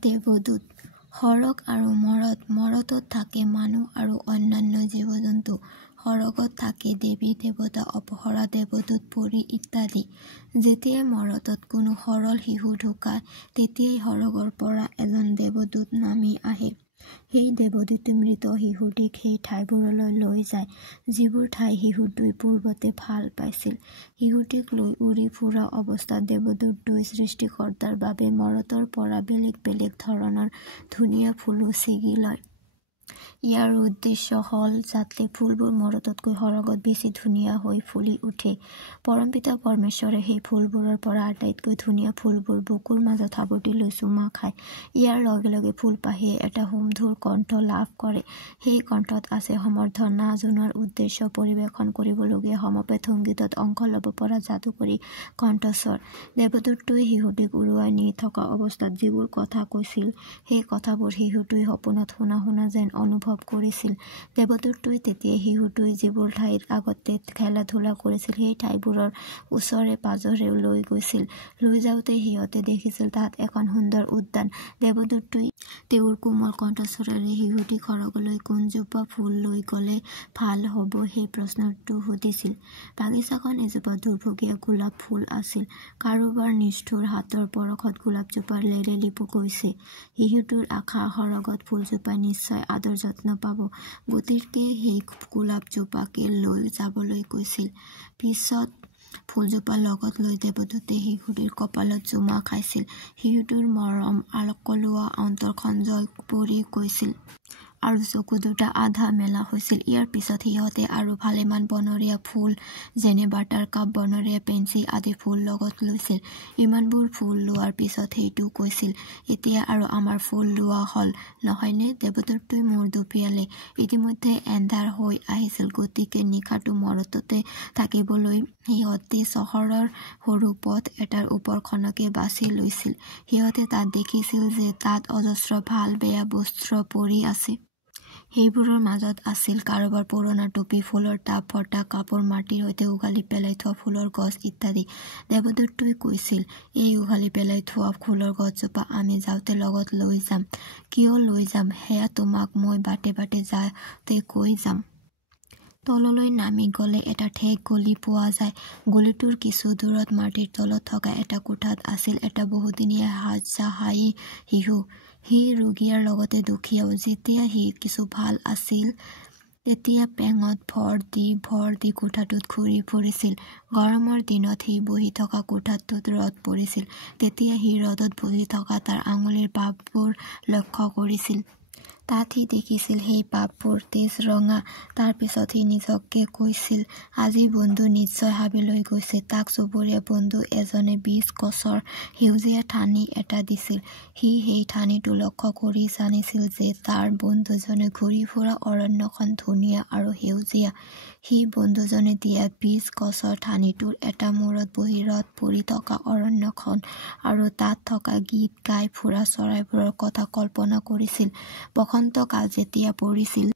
দেৱদূত সৰগ আৰু মৰতত থাকে মানুহ আৰু অন্যান্য জীৱ-জন্তু। সৰগত থাকে দেৱী দেৱতা, অপসৰা, দেৱদূত, পৰী ইত্যাদি। যেতিয়াই মৰতত কোনো সৰল শিশু ঢুকায়, তেতিয়াই সৰগৰ পৰা এজন দেৱদূত নামি আহে। সেই দেৱদূতে মৃত শিশুটিক সেই ঠাইবোৰলৈ লৈ যায়, যিবোৰ ঠাই শিশুটোৱে পূৰ্বতে ভাল পাইছিল। শিশুটিক লৈ উৰি ফুৰা অৱস্থাত দেৱদূতটোৱে সৃষ্টিকৰ্তাৰ বাবে মৰতৰ পৰা বেলেগ বেলেগ ধৰণৰ ধুনীয়া ফুলো ছিগি লয়। ইয়াৰ উদ্দেশ্য হ'ল যাতে ফুলবোৰ মৰততকৈ সৰগত বেছি ধুনীয়া হৈ ফুলি উঠে। পৰমপিতা পৰমেশ্বৰে সেই ফুলবোৰৰ পৰা আটাইতকৈ ধুনীয়া ফুলবোৰ বুকুৰ মাজত সাৱটি লৈ চুমা খায়। ইয়াৰ লগে লগে ফুলপাহিয়ে এটা সুমধুৰ কণ্ঠ লাভ কৰে। সেই কণ্ঠত আছে সমৰ্থনা জনোৱাৰ উদ্দেশ্য পৰিৱেশন কৰিবলগীয়া সমবেত সংগীতত অংশ ল'ব পৰা যাদুকৰী কণ্ঠস্বৰ। দেৱদূতটোৱে শিশুটিক উৰুৱাই নি থকা অৱস্থাত যিবোৰ কথা কৈছিল, সেই কথাবোৰ শিশুটোৱে সপোনত শুনা যেন অনুভৱ কৰিছিল। দেৱদূতটোৱে তেতিয়াই শিশুটোৱে যিবোৰ ঠাইত আগতে খেলা-ধূলা কৰিছিল, সেই ঠাইবোৰৰ ওচৰে পাজৰে লৈ গৈছিল। লৈ যাওঁতে সিহঁতে দেখিছিল তাত এখন সুন্দৰ উদ্যান। দেৱদূতটোৱে তেওঁৰ কোমল কণ্ঠস্বৰেৰে শিশুটিক সৰগলৈ কোনজোপা ফুল লৈ গ'লে ভাল হ'ব সেই প্ৰশ্নটো সুধিছিল। বাগিচাখন এজোপা দুৰ্ভগীয়া গোলাপ ফুল আছিল। কাৰোবাৰ নিষ্ঠুৰ হাতৰ পৰশত গোলাপজোপা লেৰেলি গৈছে। শিশুটোৰ আশা, সৰগত ফুলজোপাই নিশ্চয় আদৰ যত্ন পাব, গতিকে সেই গোলাপজোপাকে লৈ যাবলৈ কৈছিল। পিছত ফুলজোপা লগত লৈ দেৱদূতে শিশুটিৰ কপালত চুমা খাইছিল। শিশুটোৰ মৰম আলকলোৱা অন্তৰখন জয় কৰি গৈছিল। আৰু চকু দুটা আধা মেলা হৈছিল। ইয়াৰ পিছত সিহঁতে আৰু ভালেমান বনৰীয়া ফুল যেনে বাটাৰকাপ, বনৰীয়া পেন্সি আদি ফুল লগত লৈছিল। ইমানবোৰ ফুল লোৱাৰ পিছত সেইটো কৈছিল, এতিয়া আৰু আমাৰ ফুল লোৱা হ'ল, নহয়নে? দেৱদূতটোৱে মূৰ দুপিয়ালে। ইতিমধ্যে এন্ধাৰ হৈ আহিছিল, গতিকে নিশাটো মৰততে থাকিবলৈ সিহঁতে চহৰৰ সৰু পথ এটাৰ ওপৰখনকে বাছি লৈছিল। সিহঁতে তাত দেখিছিল যে তাত অজস্ৰ ভাল বেয়া বস্ত্ৰ পৰি আছে। সেইবোৰৰ মাজত আছিল কাৰোবাৰ পুৰণা টুপি, ফুলৰ টাব, ফটা কাপোৰ, মাটিৰ সৈতে উঘালি পেলাই থোৱা ফুলৰ গছ ইত্যাদি। দেৱদূতটোৱে কৈছিল, এই উঘালি পেলাই থোৱা ফুলৰ গছজোপা আমি যাওঁতে লগত লৈ যাম। কিয় লৈ যাম, সেয়া তোমাক মই বাটে বাটে যাওঁতে কৈ যাম। তললৈ নামি গ'লে এটা ঠেক গলি পোৱা যায়। গলিটোৰ কিছু দূৰত মাটিৰ তলত থকা এটা কোঠাত আছিল এটা বহুদিনীয়া হাজহায়ী শিশু। সি ৰোগীয়াৰ লগতে দুখীয়াও। যেতিয়া সি কিছু ভাল আছিল, তেতিয়া পেঙত ভৰ দি কোঠাটোত ঘূৰি ফুৰিছিল। গৰমৰ দিনত সি বহি থকা কোঠাটোত ৰ'দ পৰিছিল। তেতিয়া সি ৰ'দত বহি থকা তাৰ আঙুলিৰ পাপবোৰ লক্ষ্য কৰিছিল। তাত সি দেখিছিল সেই পাপবোৰ তেজ ৰঙা। তাৰ পিছত সি নিজকে কৈছিল, আজি বন্ধু নিশ্চয় হাবিলৈ গৈছে। তাক চুবুৰীয়া বন্ধু এজনে 20 গছৰ সেউজীয়া ঠানি এটা দিছিল। সি সেই ঠানিটো লক্ষ্য কৰি জানিছিল যে তাৰ বন্ধুজনে ঘূৰি ফুৰা অৰণ্যখন ধুনীয়া আৰু সেউজীয়া। সি বন্ধুজনে দিয়া 20 গছৰ ঠানিটোৰ এটা মূৰত বহি ৰ'দ পৰি থকা অৰণ্যখন আৰু তাত থকা গীত গাই ফুৰা চৰাইবোৰৰ কথা কল্পনা কৰিছিল। বসন্ত কাল যেতিয়া পৰিছিল,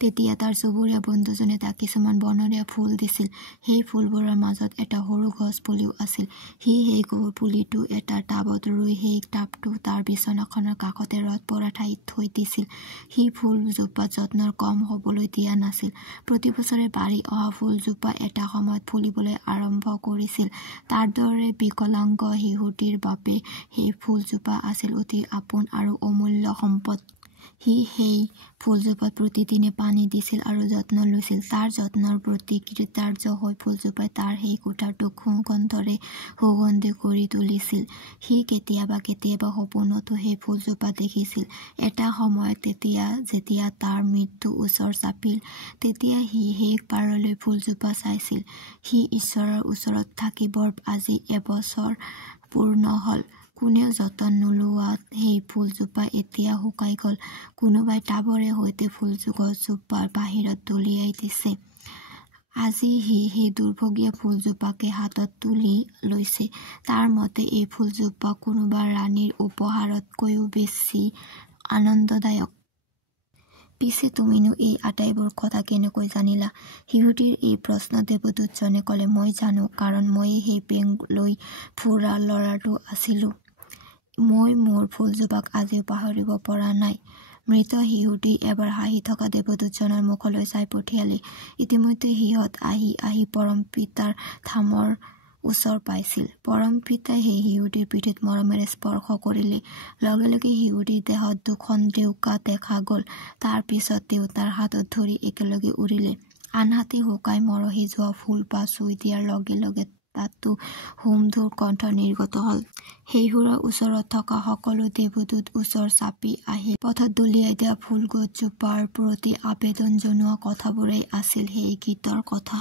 তেতিয়া তাৰ চুবুৰীয়া বন্ধুজনে তাক কিছুমান বনৰীয়া ফুল দিছিল। সেই ফুলবোৰৰ মাজত এটা সৰু গছ পুলিও আছিল। সি সেই পুলিটো এটা টাবত ৰুই সেই টাবটো তাৰ বিচনাখনৰ কাষতে ৰ'দ পৰা ঠাইত থৈ দিছিল। সি ফুলজোপাত যত্নৰ কম হ'বলৈ দিয়া নাছিল। প্ৰতি বছৰে বাঢ়ি অহা ফুলজোপা এটা সময়ত ফুলিবলৈ আৰম্ভ কৰিছিল। তাৰ দৰে বিকলাংগ শিশুটিৰ বাবে সেই ফুলজোপা আছিল অতি আপোন আৰু অমূল্য সম্পদ। সি সেই ফুলজোপাত প্ৰতিদিনে পানী দিছিল আৰু যত্ন লৈছিল। তাৰ যত্নৰ প্ৰতি কৃতাৰ্থ হৈ ফুলজোপাই তাৰ সেই কোঠাটোক সুগন্ধৰে সুগন্ধি কৰি তুলিছিল। সি কেতিয়াবা সপোনতো সেই ফুলজোপা দেখিছিল। এটা সময়ত যেতিয়া তাৰ মৃত্যু ওচৰ চাপিল, তেতিয়া সি শেষবাৰলৈ ফুলজোপা চাইছিল। সি ঈশ্বৰৰ ওচৰত থাকিবৰ আজি এবছৰ পূৰ্ণ হ'ল। কোনেও যতন নোলোৱাত সেই ফুলজোপা এতিয়া শুকাই গ'ল। কোনোবাই টাবৰে সৈতে গছজোপা বাহিৰত দলিয়াই দিছে। আজি সি সেই দুৰ্ভগীয়া ফুলজোপাকে হাতত তুলি লৈছে। তাৰ মতে এই ফুলজোপা কোনোবা ৰাণীৰ উপহাৰতকৈও বেছি আনন্দদায়ক। পিছে তুমিনো এই আটাইবোৰ কথা কেনেকৈ জানিলা? শিশুটিৰ এই প্ৰশ্ন দেৱদূতজনে ক'লে, মই জানো, কাৰণ ময়েই সেই পেং লৈ ফুৰা ল'ৰাটো আছিলোঁ। মই মোৰ ফুলজোপাক আজিও পাহৰিব পৰা নাই। মৃত শিশুটি এবাৰ হাঁহি থকা দেৱদূতজনৰ মুখলৈ চাই পঠিয়ালে। ইতিমধ্যে সিহঁত আহি পৰম পিতাৰ ধামৰ ওচৰ পাইছিল। পৰম পিতাই সেই শিশুটিৰ পিঠিত মৰমেৰে স্পৰ্শ কৰিলে। লগে লগে শিশুটিৰ দেহত দুখন ডেউকা দেখা গল। তাৰ পিছত দেউতাৰ হাতত ধৰি একেলগে উৰিলে। আনহাতে শুকাই মৰহি যোৱা ফুলপাহ চুই দিয়াৰ লগে লগে তাতো হোমধুৰ কণ্ঠ নিৰ্গত হল। শিশুৰৰ ওচৰত থকা সকলো দেৱদূত ওচৰ চাপি আহিল। পথত দলিয়াই দিয়া ফুলগছজোপাৰ প্ৰতি আবেদন জনোৱা কথাবোৰেই আছিল সেই গীতৰ কথা।